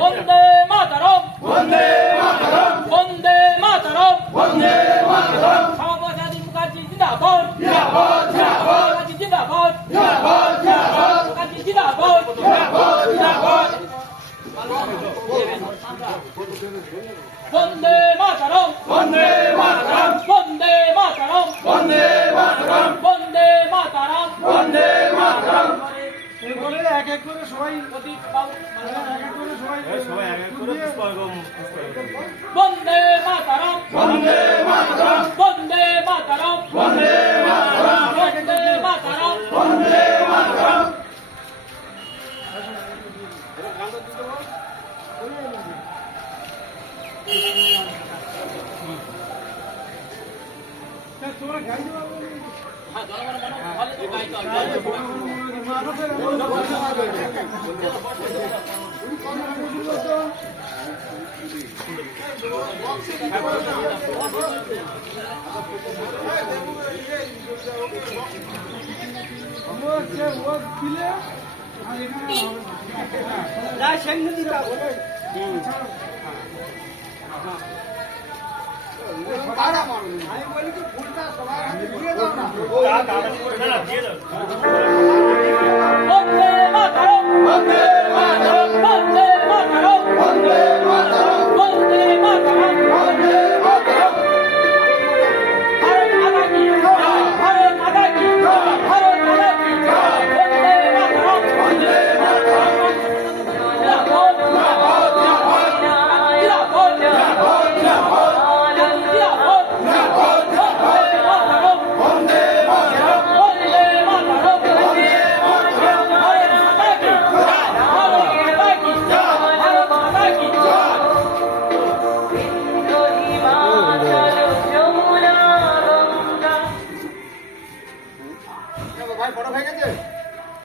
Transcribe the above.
বন্দে মাতরম, বন্দে মাতরম, বন্দে মাতরম, বন্দে মাতরম। সমাজবাদী মুখার্জি জিন্দাবাদ, জিন্দাবাদ, জিন্দাবাদ। মুখার্জি জিন্দাবাদ, জিন্দাবাদ, জিন্দাবাদ। মুখার্জি জিন্দাবাদ, জিন্দাবাদ, জিন্দাবাদ। বন্দে মাতরম, বন্দে মাতরম, বন্দে মাতরম, বন্দে মাতরম, বন্দে মাতরম, বন্দে মাতরম। এরপরে এক এক করে সবাই বন্দে মাতরম, বন্দে মাতরম, বন্দে মাতরম, বন্দে মাতরম, বন্দে মাতরম, বন্দে মাতরম। তোমরা গাই দেওয়া দিলে আর এখানে আমি বলি কি ফুলটা সবাই দিয়ে দাও না দিয়ে দাও।